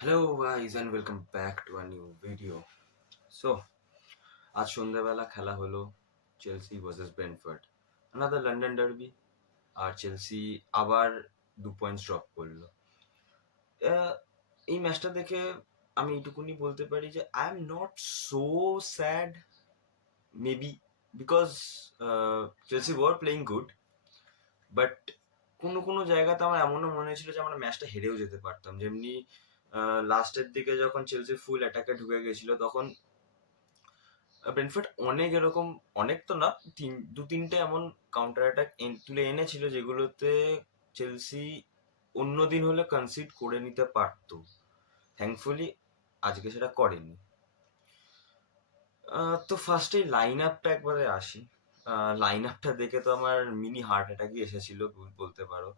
Hello guys and welcome back to a new video. So আজ সন্ধ্যাবেলা খেলা হলো Chelsea versus Brentford, another London derby. আর Chelsea আবার 2 পয়েন্টস ড্রপ করলো। এই ম্যাচটা দেখে আমি এইটুকুনি বলতে পারি যে I am not so sad, maybe because Chelsea war playing good, but কোনো কোনো জায়গাতে আমার এমনও মনে হয়েছিল যে আমরা ম্যাচটা হেরেও যেতে পারতাম। যেমনি লাস্টের দিকে যখন চেলসি ফুল অ্যাটাকে ঢুকে গেছিল, তখন ব্রেন্টফোর্ড অনেক এরকম, অনেক তো না, দু তিনটে এমন কাউন্টার অ্যাটাক তুলে এনেছিল যেগুলোতে চেলসি অন্যদিন হলে কনসিড করে নিতে পারতো। থ্যাঙ্কফুলি আজকে সেটা করেনি। তো ফার্স্টে লাইন আপটা একবারে আসি। লাইন আপটা দেখে তো আমার মিনি হার্ট অ্যাটাকই এসেছিল বলতে পারো।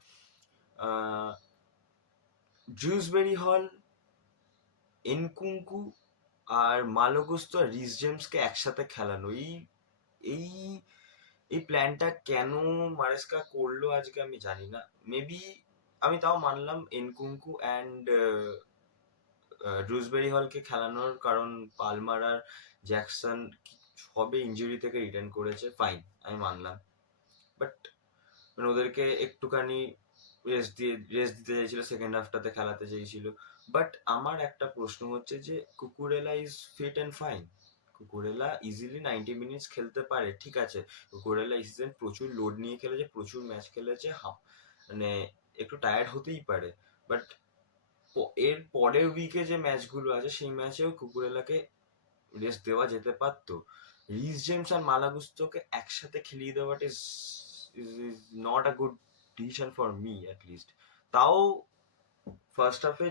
ড্রিউসবেরি হল, এনকুঙ্কু আর মালোগুস্তো আর রিস জেমসকে একসাথে খেলানো, এই এই এই প্ল্যানটা কেন মারেস্কা করলো আজকে আমি জানি না। মেবি আমি তাও মানলাম এনকুঙ্কু অ্যান্ড ড্রুসবেরি হলকে খেলানোর কারণ পালমার আর জ্যাকসন সবে ইঞ্জুরি থেকে রিটার্ন করেছে, ফাইন, আমি মানলাম। বাট মানে ওদেরকে একটুখানি রেস্ট দিতে চাইছিল, সেকেন্ড হাফটাতে খেলাতে চাইছিল। বাট আমার একটা প্রশ্ন হচ্ছে যে Cucurella is fit and fine. Cucurella easily 90 minutes খেলতে পারে, ঠিক আছে। কুকুরেলা এই সিজন প্রচুর লোড নিয়ে খেলেছে, প্রচুর ম্যাচ খেলেছে, মানে একটু টায়ার্ড হতেই পারে। বাট এর পরের উইকে যে ম্যাচগুলো আছে সেই ম্যাচেও কুকুরেলাকে রেস্ট দেওয়া যেতে পারতো। রিস জেমস আর মালাগুস্তোকে একসাথে খেলিয়ে দেওয়াটা is not a good decision for me at least. তাও ফার্স্ট হাফে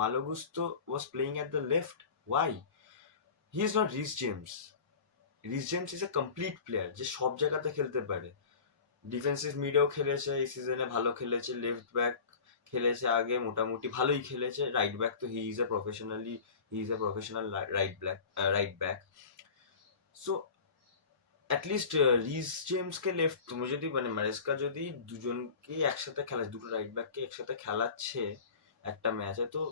Malo Gusto was playing at the left, why? He is not Reece James. Reece James is a complete player যে সব জায়গাতে খেলতে পারে। ডিফেন্সিভ মিডেও খেলেছে এই সিজনে, ভালো খেলেছে। লেফট ব্যাক খেলেছে আগে, মোটামুটি ভালোই খেলেছে। রাইট ব্যাক তো he is a professional right back. So at least Reece জেমসকে লেফট, তুমি যদি মানে মারেস্কা যদি দুজনকেই একসাথে খেলাচ্ছে, দুটো রাইট ব্যাককে একসাথে খেলাচ্ছে একটা ম্যাচে, তো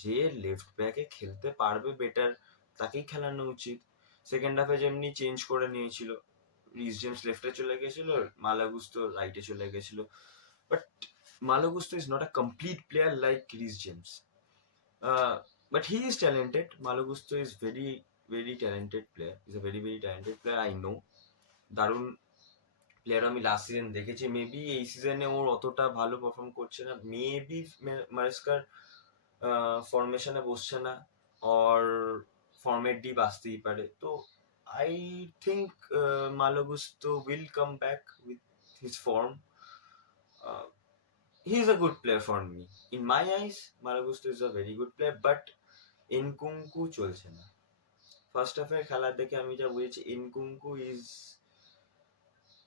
যে লেফট ব্যাকে খেলতে পারবে বেটার তাকেই খেলানো উচিত। সেকেন্ড হাফে যেমনি চেঞ্জ করে নিয়েছিল, রিস জেমস লেফটে চলে গেছিল, মালাগুস্তো রাইটে চলে গেছিল। But Malo Gusto is not a complete player like Reece James. But he is talented. Malagusto is very talented player. He's a very talented player. I know. দারুণ প্লেয়ার আমি লাস্ট সিজন দেখেছি। Maybe এই সিজনে ওর অতটা ভালো পারফর্ম করছে না, maybe মারেস্কার ফরমেশনে বসছে না, অর ফর্মেট ডিপ আসতেই পারে। তো I think Malo Gusto will come back with his form. He is a good player for me, in my eyes Malo Gusto is a very good player. But Nkunku চলছে না। First হাফের খেলা দেখে আমি যা বুঝেছি, এনকুঙ্কু ইজ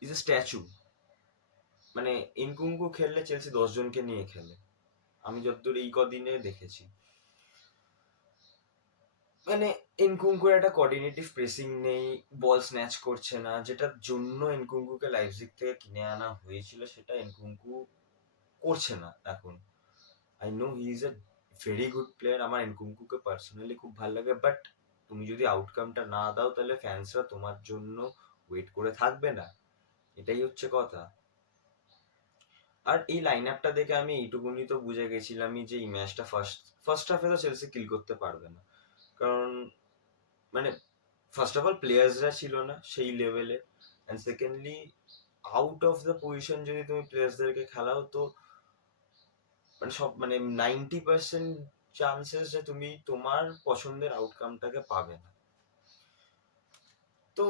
এ স্ট্যাচু। মানে Nkunku খেললে চেলসি 10 জনকে নিয়ে খেলে, আমি যতদূর এই কদিনে দেখেছি। মানে এনকুঙ্কুর একটা কোঅর্ডিনেটিভ প্রেসিং নেই, বল স্ন্যাচ করছে না, যেটার জন্য এনকুঙ্কুকে লাইপজিগ থেকে কিনে আনা হয়েছিল, সেটা এনকুঙ্কু করছে না এখন। I know he is a very good player, আমার এনকুঙ্কুকে পার্সোনালি খুব ভালো লাগে। বাট তুমি যদি আউটকামটা না দাও তাহলে ফ্যান্সরা তোমার জন্য ওয়েট করে থাকবে না, এটাই হচ্ছে কথা। আর এই লাইন আপটা দেখে আমি এইটুকুনি তো বুঝে গেছিলামই যে এই ম্যাচটা ফার্স্ট হাফে তো চেলসি কিল করতে পারবে না। কারণ মানে ফার্স্ট অফ অল প্লেয়ার্সরা ছিল না সেই লেভেলে, and secondly out of the position যদি তুমি প্লেয়ার্সদেরকে খেলাও, তো মানে সব মানে 90% চান্সেস যে তুমি তোমার পছন্দের আউটকামটাকে পাবে না। তো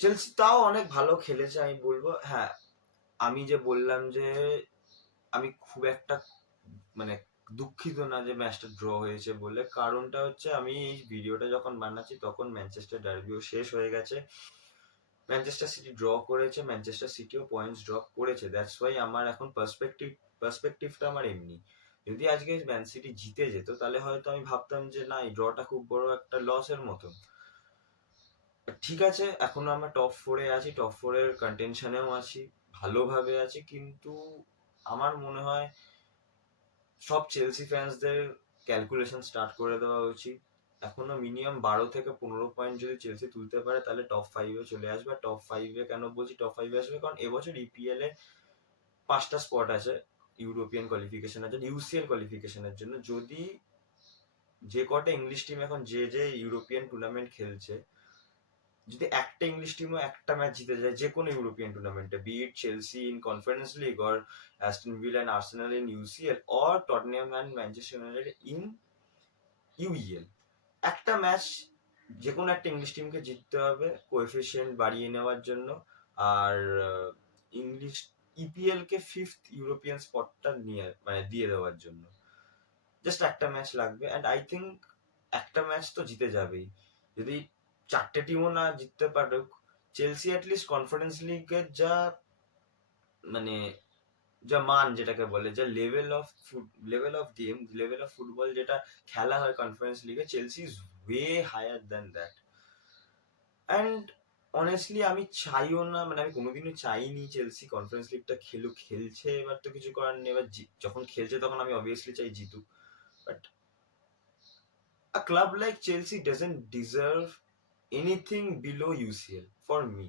চেলসি তাও অনেক ভালো খেলেছে আমি বলবো। হ্যাঁ, আমি যে বললাম যে আমি খুব একটা মানে দুঃখিত না যে ম্যাচটা ড্র হয়েছে বলে, কারণটা হচ্ছে আমি এই ভিডিওটা যখন বানাচ্ছি তখন ম্যানচেস্টার ডার্বিও শেষ হয়ে গেছে। ম্যানচেস্টার সিটি ড্র করেছে, ম্যানচেস্টার সিটিও পয়েন্টস ড্রপ করেছে। দ্যাটস ওয়াই আমার এখন পার্সপেক্টিভটা আমার এমনি। যদি আজকে ম্যান সিটি জিতে যেত তাহলে হয়তো আমি ভাবতাম যে না, এই ড্রটা খুব বড় একটা লসের মতন। ঠিক আছে, এখনো আমরা টপ ফোরে আছি, টপ ফোরের কন্টেনশনেও আছি, ভালোভাবে আছি, কিন্তু আমার মনে হয় সব চেলসি ফ্যান্সদের ক্যালকুলেশন স্টার্ট করে দেওয়া উচিত। এখনো মিনিমাম 12 থেকে 15 পয়েন্ট যদি চেলসি তুলতে পারে তাহলে টপ 5-এ চলে আসবে। টপ 5-এ কেন বলছি টপ 5-এ আসবে, কারণ এবছর ইপিএল এ 5টা স্পট আছে ইউরোপিয়ান কোয়ালিফিকেশনের জন্য, ইউসিএল কোয়ালিফিকেশনের জন্য। যদি যে কটা ইংলিশ টিম এখন যে ইউরোপিয়ান টুর্নামেন্ট খেলছে, যদি একটা ইংলিশ টিমও একটা ম্যাচ জিতে যায় যে কোনো ইউরোপিয়ান টুর্নামেন্টে, be it Chelsea in Conference League or Aston Villa and Arsenal in UCL or Tottenham and Manchester United in UEL, একটা ম্যাচ যে কোনো একটা ইংলিশ টিমকে জিততে হবে কোএফিসিয়েন্ট বাড়িয়ে নেওয়ার জন্য। আর ইংলিশ ইপিএল কে 5th ইউরোপিয়ান স্পটটা নিয়ে মানে দিয়ে দেওয়ার জন্য জাস্ট একটা ম্যাচ লাগবে। অ্যান্ড আই থিঙ্ক একটা ম্যাচ তো জিতে যাবেই। যদি 4টে টিমও না জিততে পারুক, চেলসি অ্যাটলিস্ট কনফারেন্স লিগের যা মানে যা মান যেটাকে বলে, যা level of game, level of football যেটা খেলা হয় কনফারেন্স লিগে, Chelsea is way higher than that. And honestly আমি চাইও না, মানে আমি কোনোদিনও চাইনি চেলসি কনফারেন্স লিগটা খেলুক। খেলছে এবার তো কিছু করার নেই, এবার যখন খেলছে তখন আমি অবভিয়াসলি চাই জিতুক। But a club like Chelsea doesn't deserve anything below UCL for me.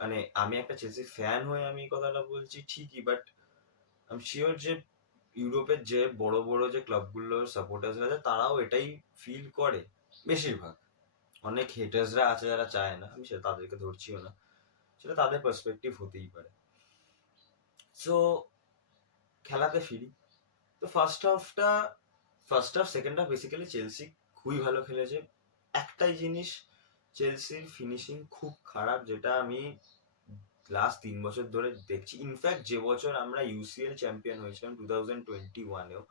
মানে আমি একটা চেলসি ফ্যান হয়ে আমি এই কথাটা বলছি ঠিকই, বাট আমি শিওর যে ইউরোপের যে বড় বড় যে ক্লাবগুলোর সাপোর্টার্স আছে তারাও এটাই ফিল করে বেশিরভাগ। অনেক হেটার্সরা আছে যারা চায় না, আমি সেটা তাদেরকে ধরছিও না, সেটা তাদের পার্সপেক্টিভ হতেই পারে। সো খেলাতে ফিরি। তো first half second half basically Chelsea খুবই ভালো খেলেছে। একটাই জিনিস, চেলসির ফিনিশিং খুব খারাপ, যেটা আমি লাস্ট 3 বছর ধরে দেখছি। ইনফ্যাক্ট যে বছর আমরা ইউসিএল চ্যাম্পিয়ন হয়েছিলাম 2021-এও,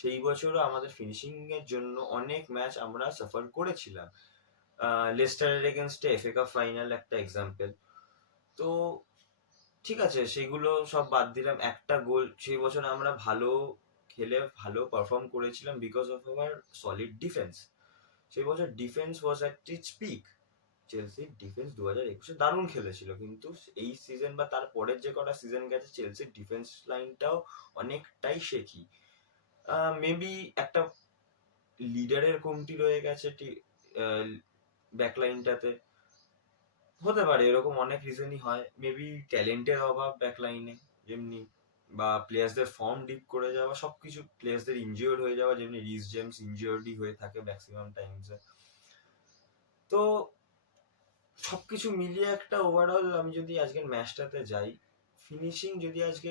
সেই বছরও আমাদের ফিনিশিং এর জন্য অনেক ম্যাচ আমরা সাফার করেছিলাম। লেস্টারের এগেনস্টে এফএ কাপ ফাইনাল একটা এক্সাম্পল। তো ঠিক আছে, সেগুলো সব বাদ দিলাম। একটা গোল সেই বছর আমরা ভালো খেলে ভালো পারফর্ম করেছিলাম because of our solid defence. সেই বছর defence was at its peak. চেলসির ডিফেন্স 2021-এ দারুণ খেলেছিল, কিন্তু এই সিজন বা তার পরের যে কটা সিজন গেছে চেলসির ডিফেন্স লাইনটাও অনেকটাই শেকি। মেবি একটা লিডারের কমতি রয়ে গেছে ব্যাকলাইনটাতে, হতে পারে, এরকম অনেক রিজনই হয়। মেবি ট্যালেন্টের অভাব ব্যাকলাইনে যেমনি, বা প্লেয়ার্সদের ফর্ম ডিপ করে যাওয়া, সবকিছু, প্লেয়ার্সদের ইনজিওর্ড হয়ে যাওয়া, যেমনি রিস জেমস ইনজিওর্ডই হয়ে থাকে ম্যাক্সিমাম টাইমসে। তো সবকিছু মিলিয়ে একটা ওভারঅল আমি যদি আজকের ম্যাচটাতে যাই, ফিনিশিং যদি আজকে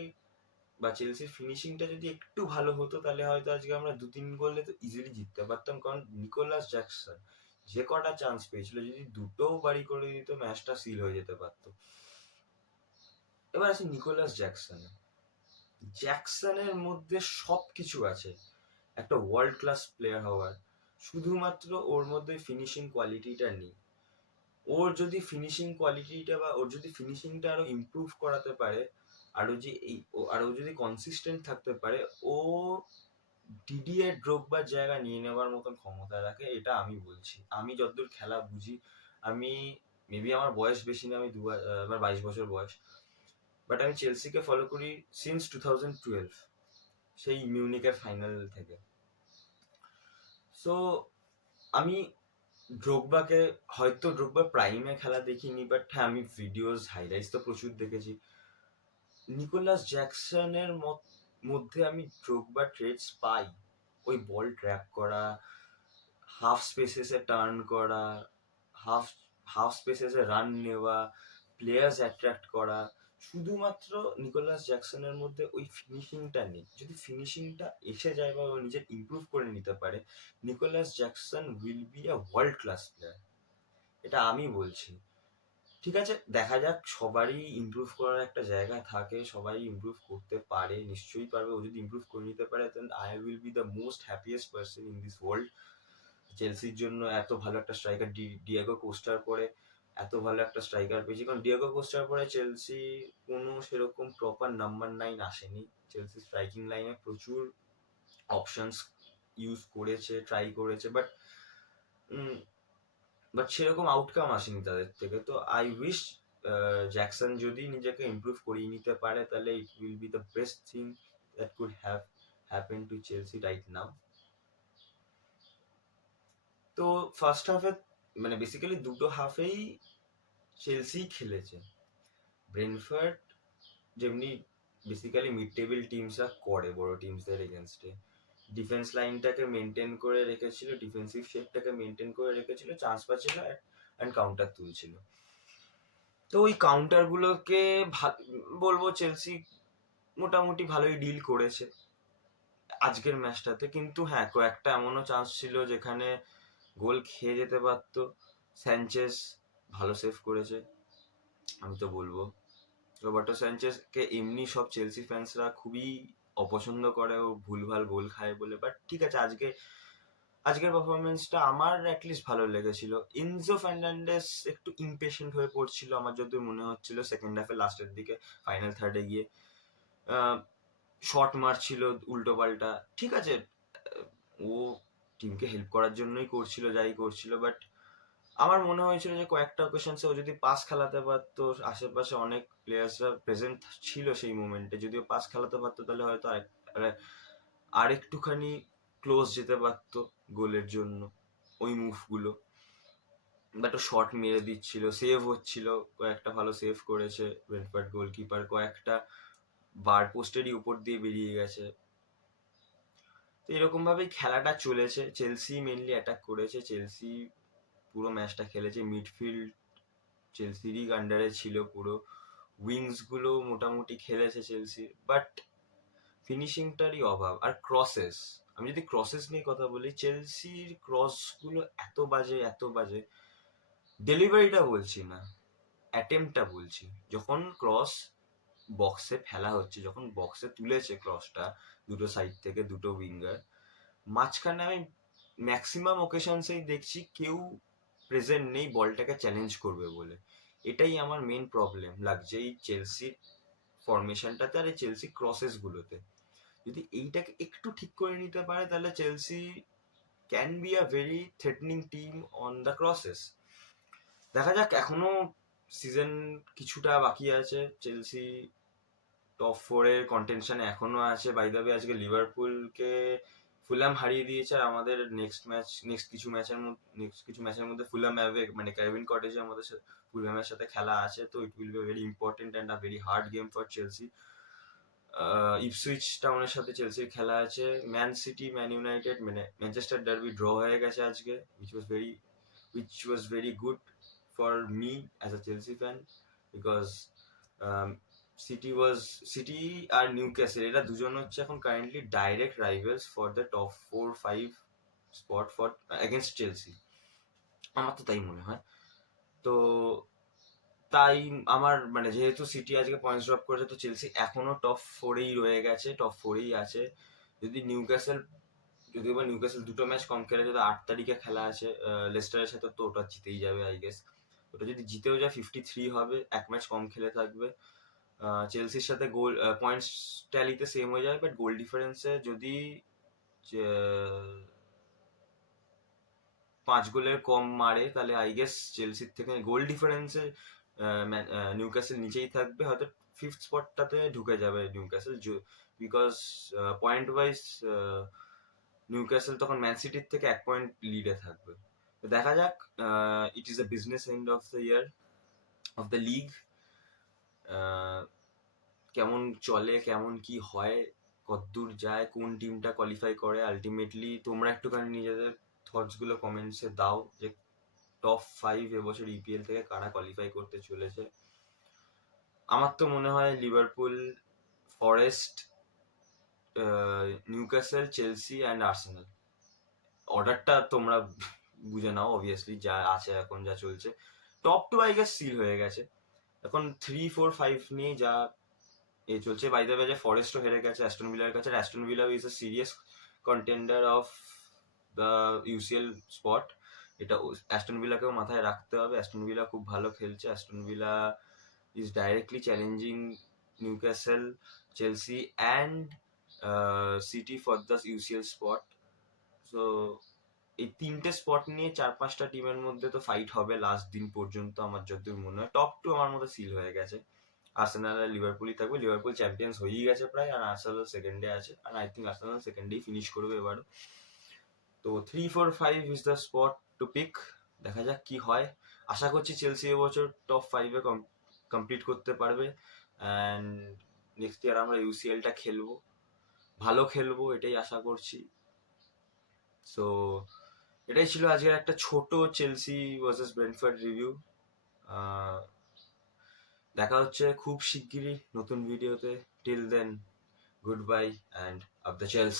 বা চেলসির ফিনিশিংটা যদি একটু ভালো হতো তাহলে হয়তো আজকে আমরা 2-3 গোলে তো ইজিলি জিততে পারতাম। কারণ নিকোলাস জ্যাকসন যে কটা চান্স পেয়েছিল, যদি দুটোও বাড়ি করে দিত ম্যাচটা সিল হয়ে যেতে পারতো। এবার আছে নিকোলাস জ্যাকসনের মধ্যে সব কিছু আছে একটা ওয়ার্ল্ড ক্লাস প্লেয়ার হওয়ার, শুধুমাত্র ওর মধ্যে ফিনিশিং কোয়ালিটিটা নেই। ওর যদি ফিনিশিং কোয়ালিটিটা বা ওর যদি ফিনিশিংটা আরো ইমপ্রুভ করাতে পারে, আরো যদি কনসিস্টেন্ট থাকতে পারে, ও ডিডিএর ড্রোগবার জায়গা নিয়ে নেওয়ার মতন ক্ষমতা রাখে। এটা আমি বলছি, আমি যতদূর খেলা বুঝি। আমি মেবি আমার বয়স বেশি না, আমি আমার 22 বছর বয়স, বাট আমি চেলসিকে ফলো করি সিন্স 2012, সেই মিউনিকের ফাইনাল থেকে। সো আমি ড্রোগবা প্রাইমে খেলা দেখিনি, বাট হ্যাঁ আমি ভিডিওস হাইলাইটস তো প্রচুর দেখেছি। নিকোলাস জ্যাকসনের মধ্যে আমি ড্রোগবা ট্রেডস পাই। ওই বল ট্র্যাক করা, হাফ স্পেসেসে টার্ন করা, হাফ হাফ স্পেসেসে রান নেওয়া, প্লেয়ার্স অ্যাট্রাক্ট করা। শুধুমাত্র নিকোলাস জ্যাকসনের মধ্যে ওই ফিনিশিংটা নেই। যদি ফিনিশিংটা এসে যায় বা ও নিজের ইমপ্রুভ করে নিতে পারে, Nicholas Jackson will be a world class player, এটা আমি বলছি। ঠিক আছে, দেখা যাক, সবারই ইমপ্রুভ করার একটা জায়গা থাকে, সবাই ইমপ্রুভ করতে পারে, নিশ্চয়ই পারবে। ও যদি ইমপ্রুভ করে নিতে পারে then I will be the most happiest person in this world. চেলসির জন্য এত ভালো একটা স্ট্রাইকার, ডিয়েগো কোস্টার পরে এত ভালো একটা স্ট্রাইকার পেয়েছি। কারণ ডিয়েগো কোস্টার পরে চেলসি কোনো সেরকম প্রপার নাম্বার 9 আসেনি। চেলসি স্ট্রাইকিং লাইনে প্রচুর অপশনস ইউজ করেছে, ট্রাই করেছে, বাট সেরকম আউটকাম আসেনি তাদের থেকে। তো আই উইশ জ্যাকসন যদি নিজেকে ইমপ্রুভ করিয়ে নিতে পারে তাহলে it will be the best thing that could happen to Chelsea right now. তো ফার্স্ট হাফে মানে বেসিক্যালি দুটো হাফেই চেলসি খেলেছে। ব্রেন্টফোর্ড যেমনি বেসিক্যালি মিড টেবিল টিমসরা করে বড় টিমসদের এগেনস্টে, ডিফেন্স লাইনটাকে মেনটেন করে রেখেছিল, ডিফেন্সিভ শেপটাকে মেনটেন করে রেখেছিল, চান্স পাচ্ছিল অ্যান্ড কাউন্টার তুলছিল। তো ওই কাউন্টারগুলোকে বলবো চেলসি মোটামুটি ভালোই ডিল করেছে আজকের ম্যাচটাতে। কিন্তু হ্যাঁ, কয়েকটা এমনও চান্স ছিল যেখানে গোল খেয়ে যেতে পারত। স্যানচেজ ভালো সেভ করেছে, আমি তো বলবো। রবার্টো স্যানচেজকে এমনি সব চেলসি ফ্যান্সরা খুবই অপছন্দ করে, ও ভুলভাল গোল খায় বলে। বাট ঠিক আছে, আজকের পারফরমেন্সটা আমার অ্যাটলিস্ট ভালো লেগেছিল। ইনজো ফার্নান্ডেস একটু ইমপেশেন্ট হয়ে পড়ছিল আমার যতদূর মনে হচ্ছিল সেকেন্ড হাফে লাস্টের দিকে, ফাইনাল থার্ডে গিয়ে শট মারছিল উল্টো পাল্টা। ঠিক আছে, ও টিমকে হেল্প করার জন্যই করছিল যাই করছিল, বাট আমার মনে হয়েছিল যে কয়েকটা অকেশনসে ও যদি পাস খেলাতে পারতো, আশেপাশে অনেক প্লেয়ার্সরা প্রেজেন্ট ছিল সেই মোমেন্টে, যদিও পাস খেলাতে পারতো তাহলে হয়তো আরেকটুখানি ক্লোজ যেতে পারতো গোলের জন্য ওই মুভগুলো। বাট ও শট মেরে দিচ্ছিল, সেভ হচ্ছিল, কয়েকটা ভালো সেভ করেছে ব্রেন্টফোর্ড গোলকিপার, কয়েকটা বার পোস্টেরই উপর দিয়ে বেরিয়ে গেছে। তো এরকম ভাবেই খেলাটা চলেছে। চেলসি মেনলি অ্যাটাক করেছে, চেলসি পুরো ম্যাচটা খেলেছে, মিডফিল্ড চেলসিরই আন্ডারে ছিল পুরো, উইংস গুলো মোটামুটি খেলেছে চেলসি, বাট ফিনিশিংটারই অভাব। আর ক্রসেস, আমি যদি ক্রসেস নিয়ে কথা বলি, চেলসির ক্রস গুলো এত বাজে এত বাজে, ডেলিভারিটা বলছি না, অ্যাটেম্পটা বলছি। যখন ক্রস বক্সে ফেলা হচ্ছে, যখন বক্সে তুলেছে ক্রসটা দুটো সাইড থেকে দুটো উইঙ্গার, মাঝখানে আমি ম্যাক্সিমাম ওকেশনসেই দেখছি কেউ প্রেজেন্ট নেই বলটাকে চ্যালেঞ্জ করবে বলে। এটাই আমার মেন প্রবলেম লাগছে এই চেলসি ফরমেশনটাতে আর এই চেলসি ক্রসেস গুলোতে। যদি এইটাকে একটু ঠিক করে নিতে পারে তাহলে Chelsea can be a very threatening team on the crosses. দেখা যাক, এখনো সিজন কিছুটা বাকি আছে, চেলসি টপ 4 এর কন্টেনশনে এখনো আছে। বাই দ্য ওয়ে আজকে লিভারপুলকে ফুলাম হারিয়ে দিয়েছে, আর আমাদের নেক্সট কিছু ম্যাচের মধ্যে ফুলাম অ্যাওয়ে মানে ক্রাইভেন কটেজে আমাদের ফুলামের সাথে খেলা আছে। তো it will be very important and a very hard game for Chelsea. Ipswich টাউনের সাথে চেলসির খেলা আছে। ম্যান ইউনাইটেড মানে ম্যানচেস্টার ডার্বি ড্র হয়ে গেছে আজকে, which was very good for me as a Chelsea fan, because City আর নিউক্যাসল এরা দুজন হচ্ছে এখন currently direct rivals for the top 4-5 spot for against Chelsea, আমার তো তাই মনে হয়। তো তাই আমার মানে যেহেতু সিটি আজকে পয়েন্টস ড্রপ করেছে, তো চেলসি এখনো টপ 4-এই রয়ে গেছে, টপ 4-এই আছে। যদি নিউক্যাসল দুটো ম্যাচ কম খেলে, যদি 8 তারিখে খেলা আছে লেস্টারের সাথে, তো ওটা জিতেই যাবে আই গেস। ওটা যদি জিতেও যায় 53 হবে, এক ম্যাচ কম খেলে থাকবে। চেলসির সাথে গোল পয়েন্টস ট্যালিতে সেম হয়ে যাবে, বাট গোল ডিফারেন্সে যদি 5 গোলের কম মারে তাহলে আই গেস চেলসির থেকে গোল ডিফারেন্সে নিউক্যাসল নিচেই থাকবে, হয়তো 5th স্পটটাতে ঢুকে যাবে Newcastle, because point wise Newcastle তখন ম্যান সিটির থেকে 1 পয়েন্ট লিডে থাকবে। দেখা যাক, it is a business end of the year of the league, কেমন চলে, কেমন কি হয়, কতদূর যায়, কোন টিমটা কোয়ালিফাই করে আলটিমেটলি। তোমরা একটুখানি নিজেদের থটস গুলো কমেন্টসে দাও যে টপ 5 এবছর ইপিএল থেকে কারা কোয়ালিফাই করতে চলেছে। আমার তো মনে হয় Liverpool, forest, Newcastle, Chelsea and Arsenal. অর্ডারটা তোমরা বুঝে নাও, অবভিয়াসলি যা আছে এখন যা চলছে। টপ 2 আই গেস সিল হয়ে গেছে, এখন 3, 4, 5 নিয়ে যা এই চলছে। বাই দ্য ওয়ে যে ফরেস্টও হেরে গেছে অ্যাস্টন ভিলার কাছে, Aston villa is a serious contender of the UCL spot. এটা অ্যাস্টন ভিলাকেও মাথায় রাখতে হবে, অ্যাস্টন ভিলা খুব ভালো খেলছে, Aston villa is directly challenging Newcastle, Chelsea and city for the UCL spot. So এই 3টে স্পট নিয়ে 4-5টা টিমের মধ্যে তো ফাইট হবে লাস্ট দিন পর্যন্ত আমার যতদূর মনে হয়। টপ 2 আমার মধ্যে সিল হয়ে গেছে, আর্সেনাল আর লিভারপুলই থাকবে। লিভারপুল চ্যাম্পিয়ন্স হয়েই গেছে প্রায়, আর আর্সেনাল সেকেন্ডে আছে, আর আই থিঙ্ক আর্সেনাল সেকেন্ডেই ফিনিশ করবে এবারও। তো 3-4-5 is the spot to pick. দেখা যাক কি হয়। আশা করছি চেলসি এবছর টপ 5-এ কমপ্লিট করতে পারবে, অ্যান্ড নেক্সট ইয়ার আমরা ইউসিএলটা খেলবো, ভালো খেলবো, এটাই আশা করছি। সো এটাই ছিল আজকের একটা ছোট চেলসি ভার্সেস ব্রেন্টফোর্ড রিভিউ। দেখা হচ্ছে খুব শিগগিরই নতুন ভিডিওতে। Till then, goodbye and up the চেলস।